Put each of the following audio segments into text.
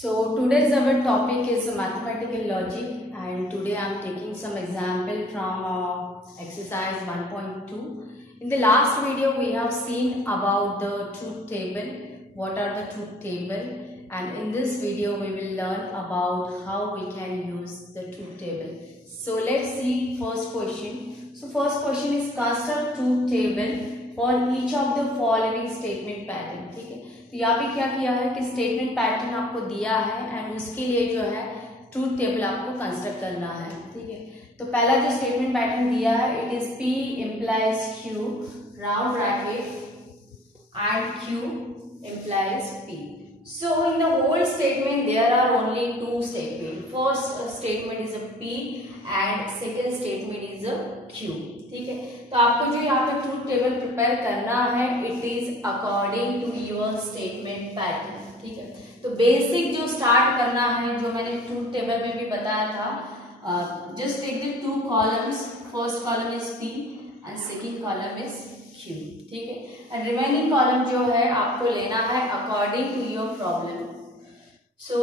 So today's our topic is mathematical logic, and today I am taking some example from exercise 1.2. In the last video we have seen about the truth table, what are the truth table, and in this video we will learn about how we can use the truth table. So let's see first question. So first question is construct truth table for each of the following statement pattern. ठीक है, तो यहाँ पे क्या किया है कि statement pattern आपको दिया है एंड उसके लिए जो है ट्रूथ टेबल आपको कंस्ट्रक्ट करना है. ठीक है, तो पहला जो स्टेटमेंट पैटर्न दिया है it is P implies Q round bracket and Q implies P. So in the whole statement there are only two statements. First statement is a P and second statement is a Q. ठीक है, तो आपको जो यहाँ पे truth table prepare करना है it is according to your statement pattern. ठीक है, तो बेसिक जो स्टार्ट करना है जो मैंने ट्रूथ टेबल में भी बताया था, just take the two columns. First column is P and second column is Q. ठीक है, एंड रिमेनिंग कॉलम जो है आपको लेना है अकॉर्डिंग टू योर प्रॉब्लम. सो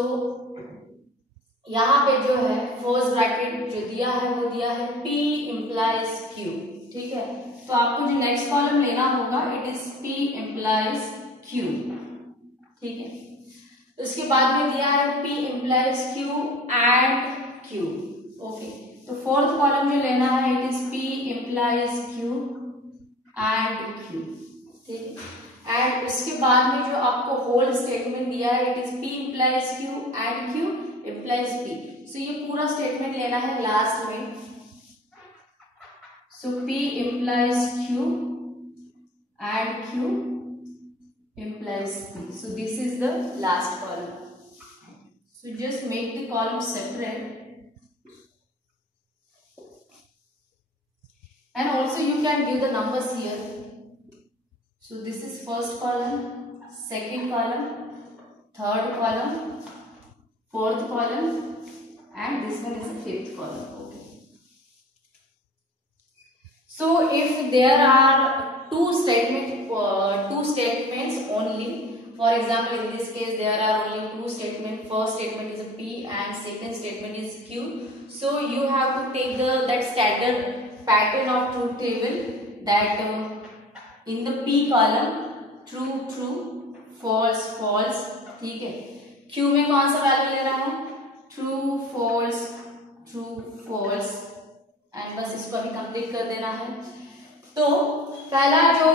यहाँ पे जो है फर्स्ट ब्रैकेट जो दिया है वो दिया है P implies Q. ठीक है, तो आपको जो नेक्स्ट कॉलम लेना होगा it is P implies Q. ठीक है, उसके बाद में दिया है P implies Q and Q. Okay, तो फोर्थ कॉलम जो लेना है it is P implies Q and Q. ठीक है, एंड उसके बाद में जो आपको होल स्टेटमेंट दिया है it is P implies Q and Q implies P. सो ये पूरा स्टेटमेंट लेना है लास्ट में. सो P implies Q and Q implies P. So this is the last column. So just make the column separate, and also you can give the numbers here. So this is first column, second column, third column, fourth column, and this one is the fifth column. Okay. So if there are two statements only, for example in this case there are only two statements. First statement is a P and second statement is Q. So you have to take that standard pattern of truth table, that in the P column true true false false. ठीक है, Q में कौन सा value ले रहा है true false and बस इसको अभी कंप्लीट कर देना है. तो पहला जो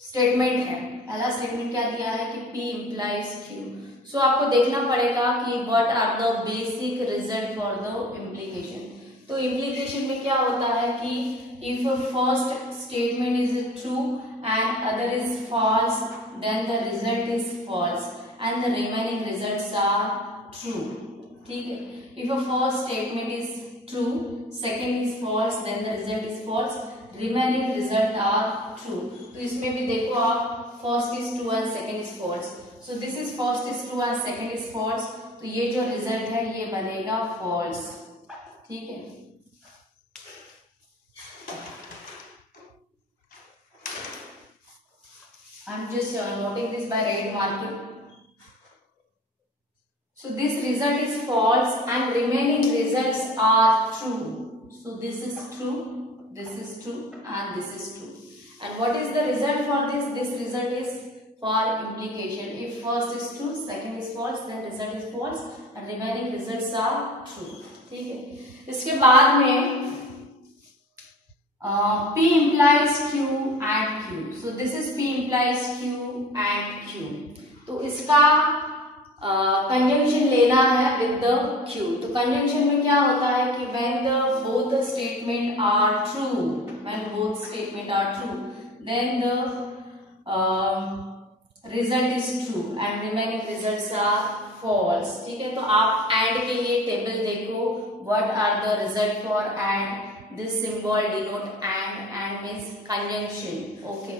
स्टेटमेंट है, पहला स्टेटमेंट क्या दिया है कि P implies Q. सो आपको देखना पड़ेगा कि what are the basic result for the implication. तो इम्प्लीकेशन में क्या होता है कि if first statement is true and other is false, then the result is false and the remaining results are true. ठीक है, if a first statement is true, second is false, then the result is false, remaining result are true. तो इसमें भी देखो आप first is true and second is false. So this is first is true and second is false. तो ये जो result है ये बनेगा false. ठीक है, I'm just noting this by red marking. So this result is false and remaining results are true. So this is true, and this is true. And what is the result for this? This result is for implication. If first is true, second is false, then result is false and remaining results are true. ठीक है, इसके बाद में P implies Q and Q. So this is P implies Q and Q. तो इसका conjunction लेना है with the Q. तो कंजंक्शन में क्या होता है कि when both the statement are true, then the result is true and remaining results are false. ठीक है, तो आप AND के लिए टेबल देखो, what are the result for AND. This symbol denote and means conjunction. Okay,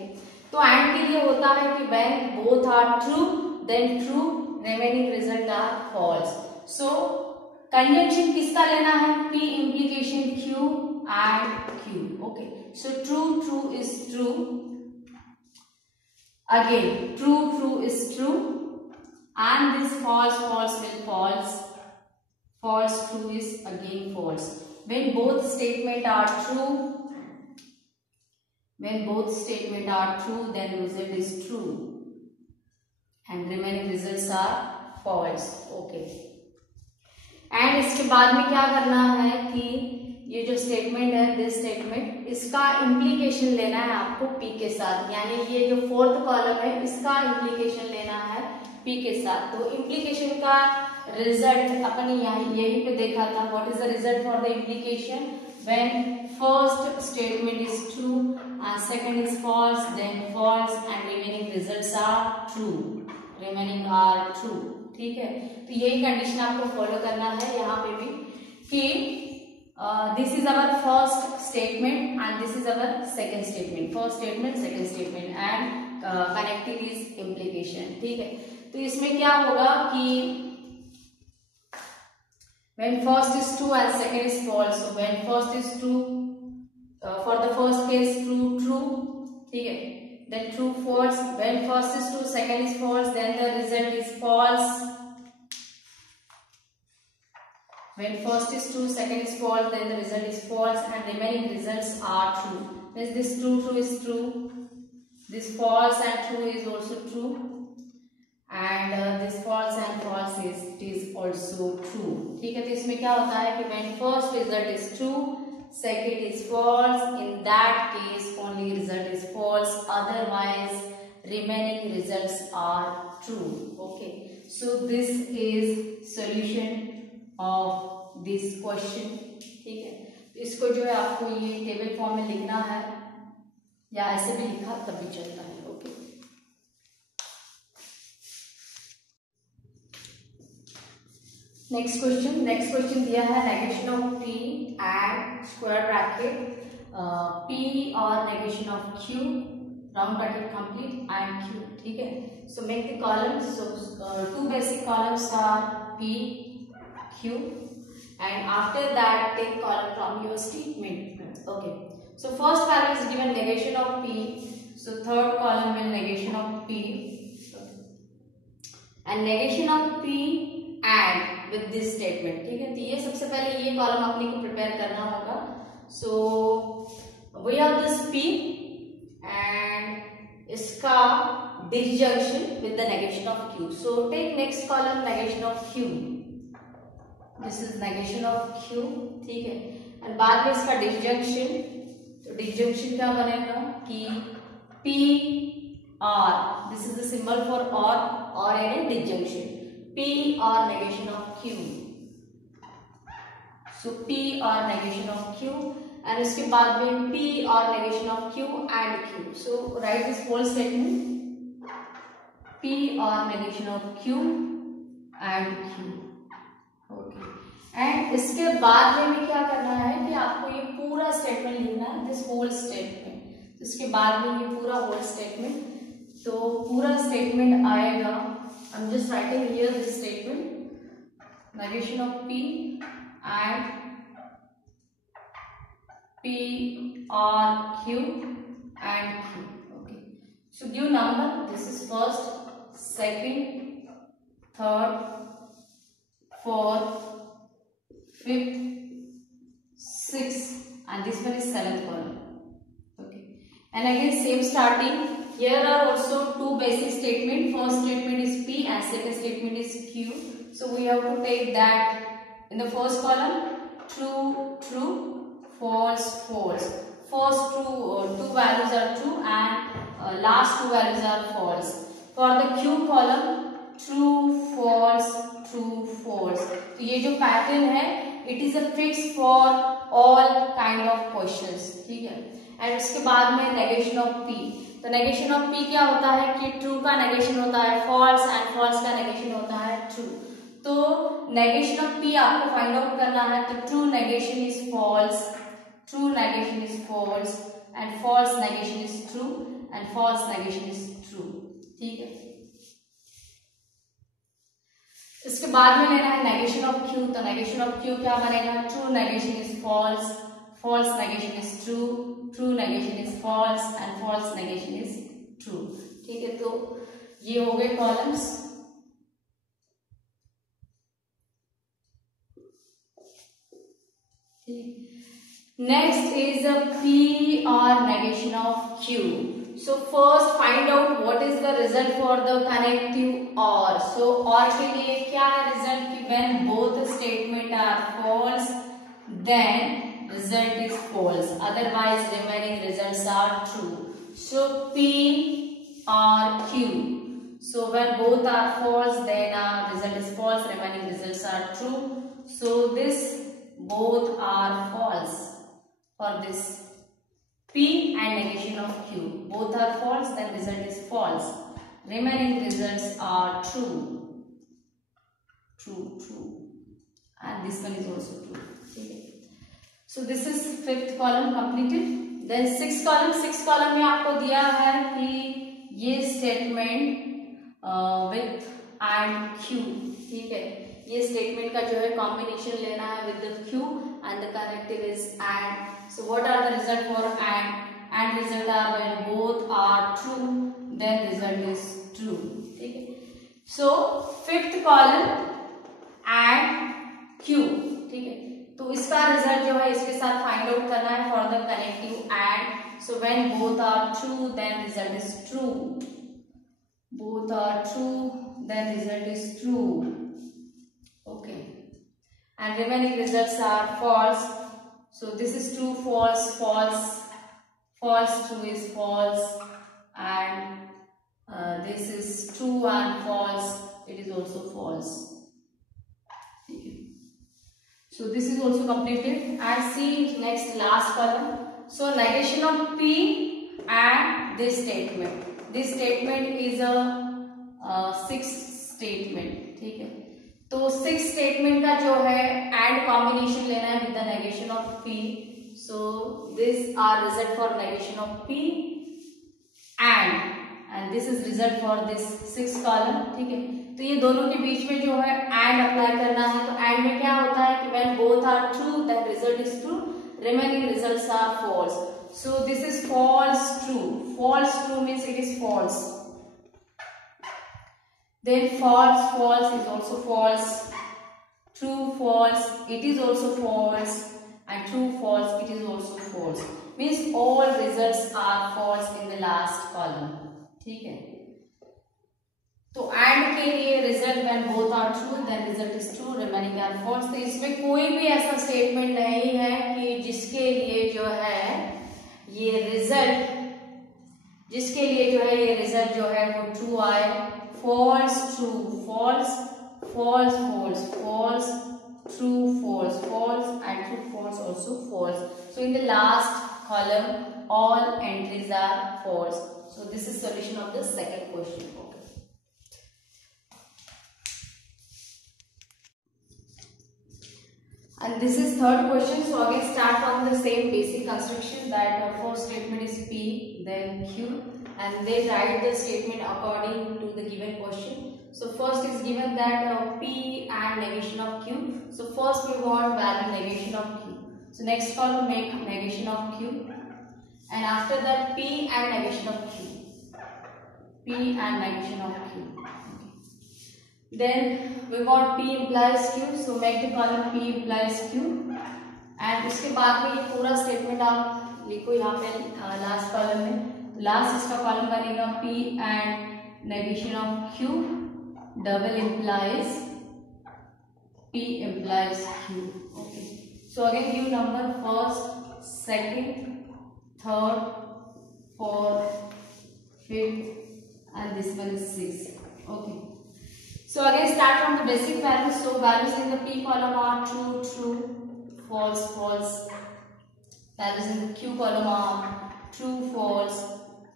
तो and के लिए होता है कि when both are true, then true, remaining result are false. So conjunction किसका लेना है? P implication Q and Q. Okay, so true is true. Again true is true and this false will false, false true is again false. When both statement are true, then result is true and remaining results are false. Okay. And इसके बाद में क्या करना है कि ये जो statement है, दिस स्टेटमेंट, इसका इम्प्लीकेशन लेना है आपको पी के साथ, यानी ये जो फोर्थ कॉलम है इसका इम्प्लीकेशन लेना है पी के साथ. तो इम्प्लीकेशन का रिजल्ट अपन यहीं पे देखा था. What is the result for the implication? When first statement is true and second is false, then false and remaining results are true, ठीक है. तो यही कंडीशन आपको फॉलो करना है यहाँ पे भी कि this is our first statement and this is our second statement. First statement, second statement and connecting is implication. ठीक है. तो इसमें क्या होगा कि when first is true and second is false, so when first is true, for the first case true, ठीक है, then true false. When first is true, second is false, then the result is false. When first is true, second is false, then the result is false and remaining results are true. This true is true, this false and true is also true, and this false and false is also true. ठीक है. तो इसमें क्या होता है कि when first result is true, second is false, in that case only result is false, otherwise remaining results are true. Okay. So this is solution of this question. ठीक है. तो इसको जो है आपको ये टेबल फॉर्म में लिखना है, या ऐसे भी लिखा तब भी चलता है. ओके. नेक्स्ट क्वेश्चन दिया है negation of P and square bracket P और negation of Q, round bracket complete and Q. ठीक है. So make the columns. So two basic columns are P, Q, and after that take column from your statement. Okay. So first value is given negation of p, so third column will negation of p, and negation of p and with this statement. ठीक है. तो ये सबसे पहले ये column अपने को prepare करना होगा. So we have this p and इसका disjunction with the negation of q. So take next column negation of q. This is negation of q. ठीक है. और बाद में इसका डिसजंक्शन. तो डिसजंक्शन क्या बनेगा कि p और this is the symbol for और यानी डिसजंक्शन p और negation of q. So p और नेगेशन ऑफ q एंड उसके बाद में p और negation of q and q. So right this whole statement p और negation of q and q. And इसके बाद में क्या करना है कि आपको ये पूरा स्टेटमेंट लिखना है, दिस होल स्टेटमेंट. तो इसके बाद में ये पूरा होल स्टेटमेंट, तो पूरा स्टेटमेंट आएगा. I am just writing here this statement, negation of P and P और Q and Q. Okay. So give number. This is first, second, third, fourth, fifth, sixth, and this one is seventh column. Okay. And again same starting. Here are also two basic statement. First statement is p and second statement is q. So we have to take that in the first column. True, false. First two values are true and last two values are false. For the q column, true, false. तो ये जो pattern है it is a fix for all kind of questions. ठीक है. And उसके बाद में negation of P. तो नेगेशन ऑफ पी क्या होता है कि ट्रू का नेगेशन होता है फॉल्स एंड फॉल्स का नेगेशन होता है ट्रू. तो नेगेशन ऑफ पी आपको फाइंड आउट करना है. तो true negation is false, true negation is false and false negation is true and false negation is true. ठीक है. इसके बाद में लेना है नेगेशन ऑफ क्यू. तो नेगेशन ऑफ क्यू क्या बनेगा? True negation is false, false negation is true, true negation is false and false negation is true. ठीक है. तो ये हो गए columns. Next is a P or negation of Q. So first find out what is the result for the connective OR. So OR के लिए क्या है result कि when both statement are false, then result is false. Otherwise remaining results are true. So P or Q. So when both are false, then result is false. Remaining results are true. So this both are false. For this P and negation of Q, both are false, then result is false. Remaining results are true, and this one is also true. Okay. So this is fifth column completed. Then sixth column में आपको दिया है कि ये statement with and Q, ठीक है, ये statement का जो है combination लेना है with the Q and the connective is and. So what are the result for and? And result are when both are true, then result is true. ठीक है. So fifth column and Q, ठीक है. तो इसका result जो है इसके साथ find out करना है for the connective and. So when both are true, then result is true. Both are true, then result is true. Okay. And remaining results are false. So this is true, false, false, false, true is false, and this is true and false, it is also false. Okay. So this is also completed. And see next last column. So negation of P and this statement. This statement is a sixth statement. ठीक है. तो six statement का जो है and combination लेना है with the negation of P. So this are result for negation of P and this is result for this six column. ठीक है. तो ये दोनों के बीच में जो है एंड अप्लाई करना है. तो एंड में क्या होता है कि when both are true then result is true, remaining results are false. So this is false true. False true means it is false. Then false is also false, true false it is also false, and true false it is also false. Means all results are false in the last column. ठीक है. तो and के लिए result when both are true then result is true, remaining are false. तो इसमें कोई भी ऐसा statement नहीं है कि जिसके लिए जो है ये result, जिसके लिए जो है ये result जो है वो true आए. False, true, false, false, false, false, true, false, false, and true, false also false. So in the last column, all entries are false. So this is solution of the second question. And this is third question. So again start from the same basic construction that first statement is P, then Q. And they write the statement according to the given question. So first is given that P and negation of Q. So first we want value negation of Q. So next column make negation of Q. And after that P and negation of Q. P and negation of Q. Okay. Then we want P implies Q. So make the column P implies Q. And उसके बाद में ये पूरा statement आप लिखो यहाँ पे last column में. लास्ट इसका कॉलम बनेगा P and negation of Q, double implies P implies Q. Okay. So again give number first, second, third, fourth, fifth, and this one is 6. Okay. So again start from the basic values. So values in the P column are true, true, false, false. Values in the Q column are true, false,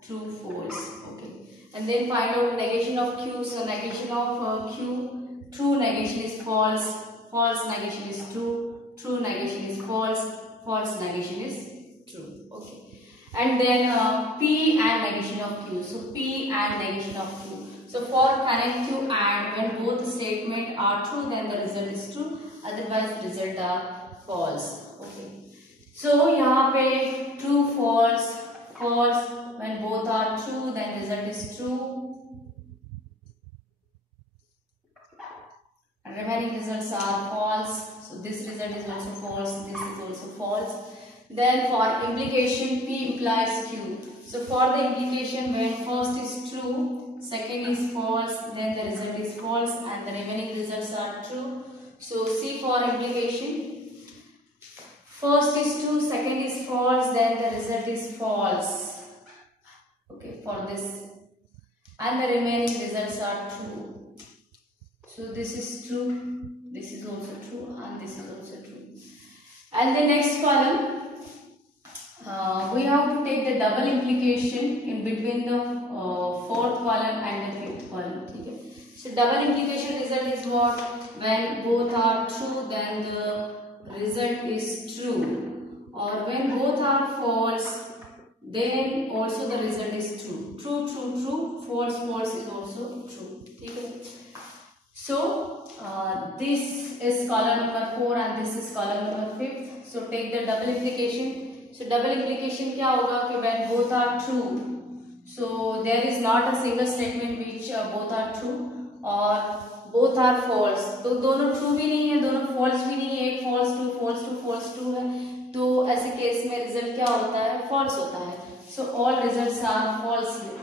true, false. Okay. And then find out negation of Q. So negation of Q, true negation is false, false negation is true, true negation is false, false negation is true. Okay. And then P and negation of Q. So P and negation of Q. So for connective and when both statement are true then the result is true, otherwise the result are false. Okay. So यहाँ पे true, false, false. When both are true then result is true, and remaining results are false. So this result is also false, this is also false. Then for implication, P implies Q. So for the implication, when first is true, second is false, then the result is false, and the remaining results are true. So C for implication. First is true, second is false, then the result is false. Okay, for this. And the remaining results are true. So this is true, this is also true, and this is also true. And the next column, we have to take the double implication in between the fourth column and the fifth column. Okay? So double implication result is what? When both are true, then the result is true. Or when both are false, then also the result is true. True, true, true. False, false is also true. Okay? So this is column number 4 and this is column number 5. So take the double implication. So double implication क्या होगा कि when both are true, so there is not a single statement which both are true or both are false. तो दोनों true भी नहीं है, दोनों false भी नहीं है, एक false true, false true, false true है. तो ऐसे केस में result क्या होता है? False होता है. So all results are false here.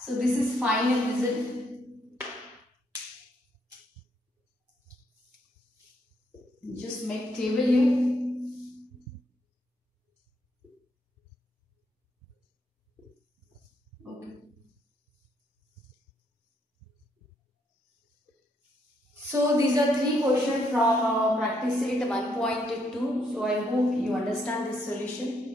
So this is final result. Just make table here. Okay. So these are 3 questions from practice set 1.2. So I hope you understand this solution.